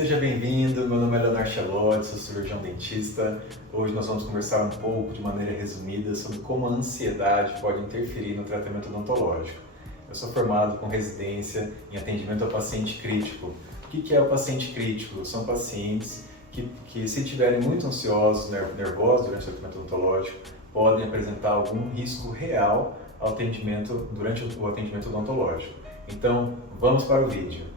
Seja bem-vindo, meu nome é Leonardo Charlotte, sou cirurgião dentista. Hoje nós vamos conversar um pouco, de maneira resumida, sobre como a ansiedade pode interferir no tratamento odontológico. Eu sou formado com residência em atendimento ao paciente crítico. O que é o paciente crítico? São pacientes que se estiverem muito ansiosos, nervosos durante o tratamento odontológico, podem apresentar algum risco real durante o atendimento odontológico. Então, vamos para o vídeo.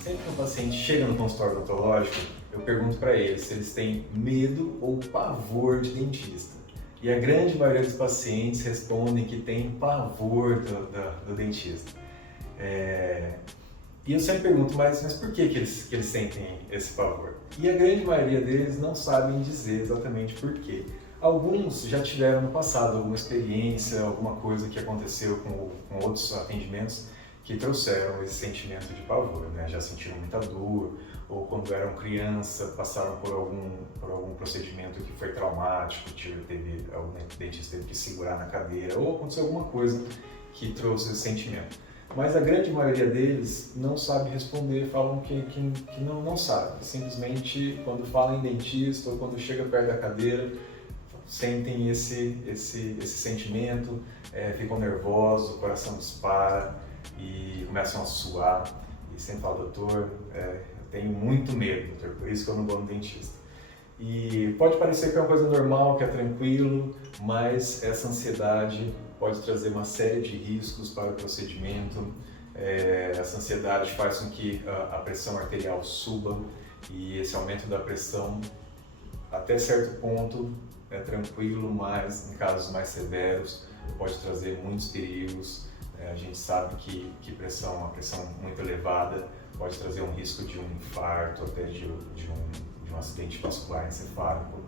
Sempre que um paciente chega no consultório odontológico, eu pergunto para eles se eles têm medo ou pavor de dentista. E a grande maioria dos pacientes respondem que tem pavor do dentista. E eu sempre pergunto, mas por que eles sentem esse pavor? E a grande maioria deles não sabem dizer exatamente por quê. Alguns já tiveram no passado alguma experiência, alguma coisa que aconteceu com outros atendimentos que trouxeram esse sentimento de pavor, né? Já sentiram muita dor, ou quando eram criança passaram por algum procedimento que foi traumático, algum dentista teve que segurar na cadeira, ou aconteceu alguma coisa que trouxe esse sentimento. Mas a grande maioria deles não sabe responder, falam que não sabe. Simplesmente, quando fala em dentista ou quando chega perto da cadeira, sentem esse sentimento, ficam nervosos, o coração dispara e começam a suar. E sempre falam, doutor, eu tenho muito medo, doutor, por isso que eu não vou no dentista. E pode parecer que é uma coisa normal, que é tranquilo, mas essa ansiedade pode trazer uma série de riscos para o procedimento. Essa ansiedade faz com que a pressão arterial suba, e esse aumento da pressão, até certo ponto, é tranquilo, mas em casos mais severos pode trazer muitos perigos. A gente sabe que uma pressão muito elevada pode trazer um risco de um infarto, até de um acidente vascular encefálico.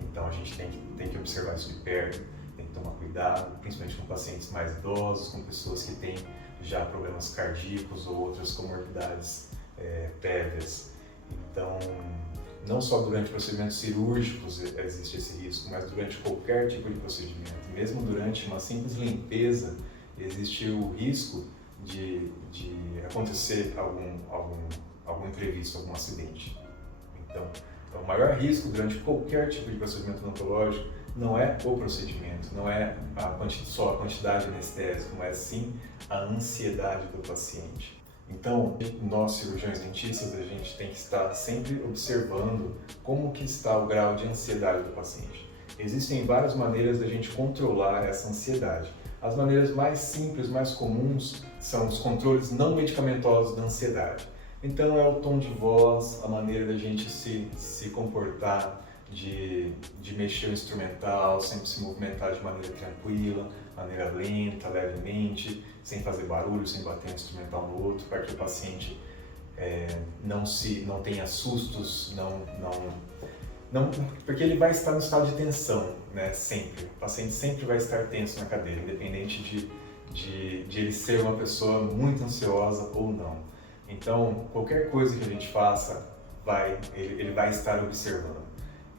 Então a gente tem que observar isso de perto, tem que tomar cuidado, principalmente com pacientes mais idosos, com pessoas que têm já problemas cardíacos ou outras comorbidades prévias. Então, não só durante procedimentos cirúrgicos existe esse risco, mas durante qualquer tipo de procedimento, mesmo durante uma simples limpeza, existe o risco de acontecer algum imprevisto, algum acidente. Então, o maior risco durante qualquer tipo de procedimento odontológico não é o procedimento, não é só a quantidade de anestésico, mas sim a ansiedade do paciente. Então, nós cirurgiões dentistas, a gente tem que estar sempre observando como que está o grau de ansiedade do paciente. Existem várias maneiras da gente controlar essa ansiedade. As maneiras mais simples, mais comuns, são os controles não medicamentosos da ansiedade. Então é o tom de voz, a maneira da gente se comportar, de mexer o instrumental, sempre se movimentar de maneira tranquila, maneira lenta, levemente, sem fazer barulho, sem bater um instrumental no outro, para que o paciente não tenha sustos, porque ele vai estar no estado de tensão, né, sempre. O paciente sempre vai estar tenso na cadeira, independente de ele ser uma pessoa muito ansiosa ou não. Então, qualquer coisa que a gente faça, ele vai estar observando.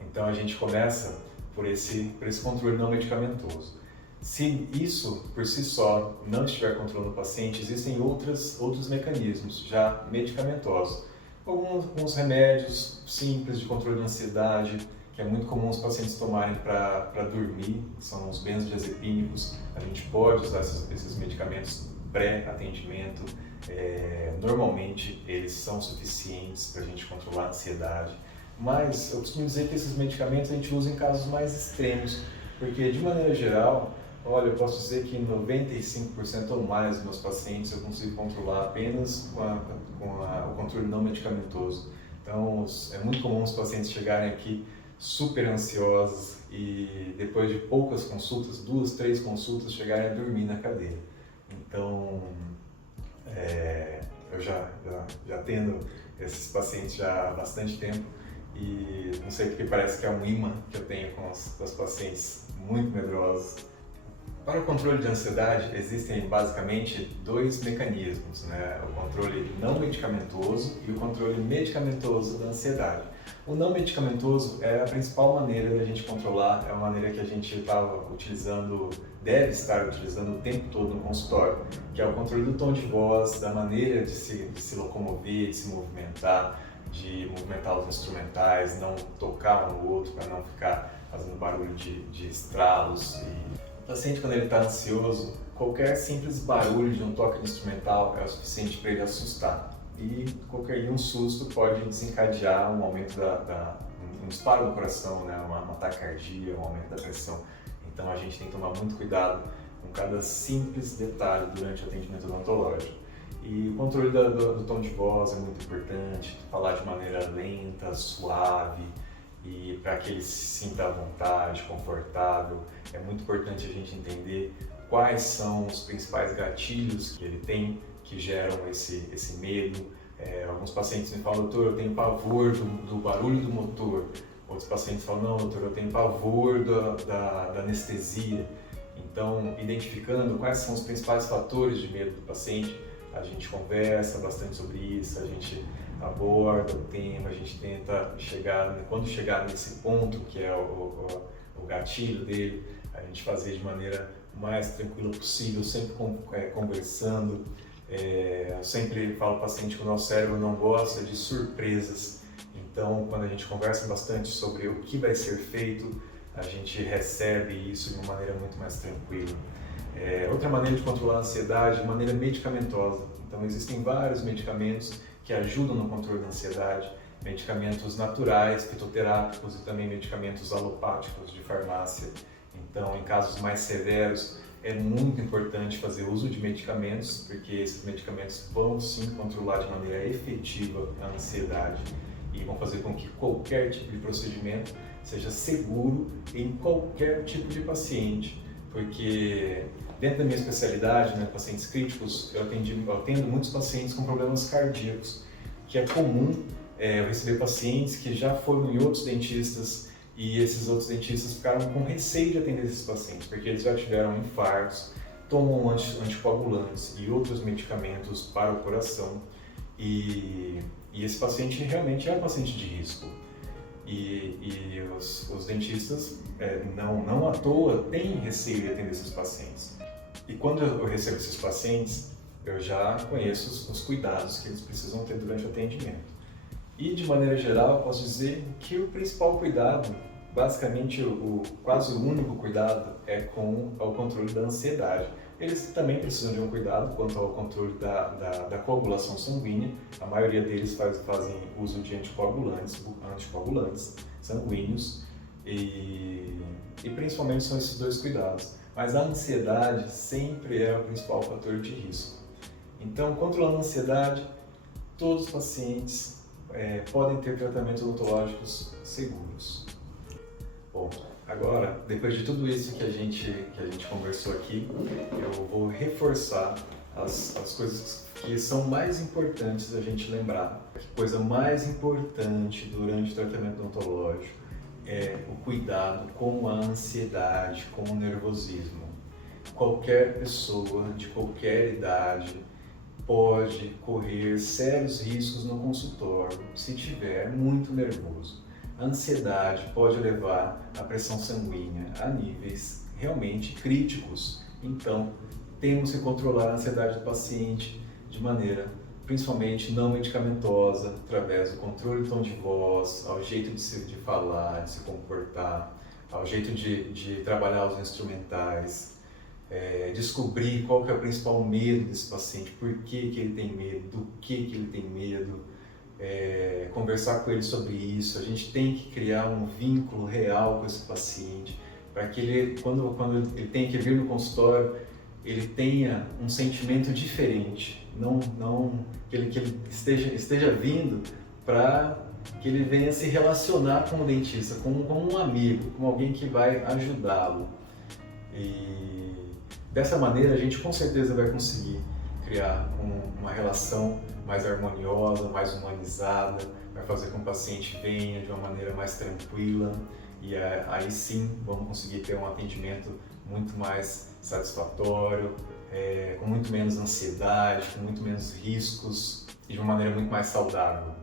Então, a gente começa por esse controle não medicamentoso. Se isso, por si só, não estiver controlando o paciente, existem outros mecanismos já medicamentosos. Alguns remédios simples de controle de ansiedade, que é muito comum os pacientes tomarem para dormir, são os benzodiazepínicos. A gente pode usar esses medicamentos pré-atendimento. Normalmente eles são suficientes para a gente controlar a ansiedade, mas eu costumo dizer que esses medicamentos a gente usa em casos mais extremos, porque de maneira geral, olha, eu posso dizer que 95% ou mais dos meus pacientes eu consigo controlar apenas com o controle não medicamentoso. Então é muito comum os pacientes chegarem aqui super ansiosos e depois de poucas consultas, 2, 3 consultas, chegarem a dormir na cadeira. Então eu já atendo esses pacientes já há bastante tempo e não sei porque parece que é um imã que eu tenho com os pacientes muito medrosos. Para o controle de ansiedade existem basicamente 2 mecanismos, né? O controle não medicamentoso e o controle medicamentoso da ansiedade. O não medicamentoso é a principal maneira de a gente controlar, é uma maneira que a gente estava utilizando, deve estar utilizando o tempo todo no consultório, que é o controle do tom de voz, da maneira de se locomover, de se movimentar, de movimentar os instrumentais, não tocar um no outro para não ficar fazendo barulho de estralos. E o paciente, quando ele está ansioso, qualquer simples barulho de um toque de instrumental é o suficiente para ele assustar. E qualquer um susto pode desencadear um aumento um disparo do coração, né? uma taquicardia, um aumento da pressão. Então a gente tem que tomar muito cuidado com cada simples detalhe durante o atendimento odontológico. E o controle do tom de voz é muito importante, falar de maneira lenta, suave, e para que ele se sinta à vontade, confortável. É muito importante a gente entender quais são os principais gatilhos que ele tem, que geram esse medo. Alguns pacientes me falam: doutor, eu tenho pavor do barulho do motor. Outros pacientes falam: não, doutor, eu tenho pavor da anestesia. Então, identificando quais são os principais fatores de medo do paciente, a gente conversa bastante sobre isso, a gente aborda o tema, a gente tenta chegar, quando chegar nesse ponto que é o gatilho dele, a gente fazer de maneira mais tranquila possível, sempre conversando. Eu sempre falo para o paciente que o nosso cérebro não gosta de surpresas, então quando a gente conversa bastante sobre o que vai ser feito, a gente recebe isso de uma maneira muito mais tranquila. Outra maneira de controlar a ansiedade é de maneira medicamentosa. Então existem vários medicamentos que ajudam no controle da ansiedade, medicamentos naturais, fitoterápicos e também medicamentos alopáticos de farmácia. Então, em casos mais severos, é muito importante fazer uso de medicamentos, porque esses medicamentos vão sim controlar de maneira efetiva a ansiedade e vão fazer com que qualquer tipo de procedimento seja seguro em qualquer tipo de paciente, porque dentro da minha especialidade, né, pacientes críticos, eu atendo muitos pacientes com problemas cardíacos, que é comum eu receber pacientes que já foram em outros dentistas e esses outros dentistas ficaram com receio de atender esses pacientes, porque eles já tiveram infartos, tomam anticoagulantes e outros medicamentos para o coração, e esse paciente realmente é um paciente de risco. E os dentistas, não à toa, têm receio de atender esses pacientes. E quando eu recebo esses pacientes, eu já conheço os cuidados que eles precisam ter durante o atendimento. E, de maneira geral, eu posso dizer que o principal cuidado, basicamente quase o único cuidado, é com o controle da ansiedade. Eles também precisam de um cuidado quanto ao controle da coagulação sanguínea. A maioria deles fazem uso de anticoagulantes sanguíneos e principalmente são esses dois cuidados. Mas a ansiedade sempre é o principal fator de risco. Então, controlando a ansiedade, todos os pacientes podem ter tratamentos odontológicos seguros. Bom, agora, depois de tudo isso que a gente conversou aqui, eu vou reforçar as coisas que são mais importantes a gente lembrar. A coisa mais importante durante o tratamento odontológico é o cuidado com a ansiedade, com o nervosismo. Qualquer pessoa de qualquer idade pode correr sérios riscos no consultório se tiver muito nervoso. A ansiedade pode levar a pressão sanguínea a níveis realmente críticos. Então, temos que controlar a ansiedade do paciente de maneira principalmente não medicamentosa, através do controle do tom de voz, ao jeito de falar, de se comportar, ao jeito de trabalhar os instrumentais, descobrir qual que é o principal medo desse paciente, por que ele tem medo, do que ele tem medo, conversar com ele sobre isso. A gente tem que criar um vínculo real com esse paciente, para que ele, quando ele tem que vir no consultório, ele tenha um sentimento diferente, não que ele esteja vindo para que ele venha se relacionar com o dentista, como um amigo, como alguém que vai ajudá-lo. E dessa maneira a gente com certeza vai conseguir criar uma relação mais harmoniosa, mais humanizada, vai fazer com que o paciente venha de uma maneira mais tranquila, e aí sim vamos conseguir ter um atendimento muito mais satisfatório, com muito menos ansiedade, com muito menos riscos e de uma maneira muito mais saudável.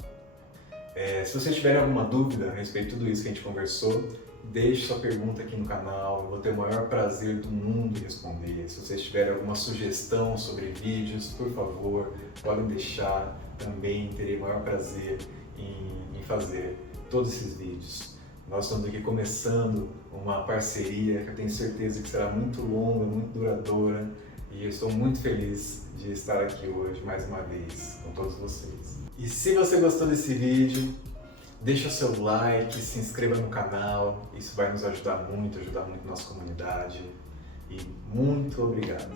Se vocês tiverem alguma dúvida a respeito de tudo isso que a gente conversou, deixe sua pergunta aqui no canal, eu vou ter o maior prazer do mundo em responder. Se vocês tiverem alguma sugestão sobre vídeos, por favor, podem deixar, também terei o maior prazer em fazer todos esses vídeos. Nós estamos aqui começando uma parceria que eu tenho certeza que será muito longa, muito duradoura, e eu estou muito feliz de estar aqui hoje mais uma vez com todos vocês. E se você gostou desse vídeo, deixa o seu like, se inscreva no canal, isso vai nos ajudar muito a nossa comunidade. E muito obrigado!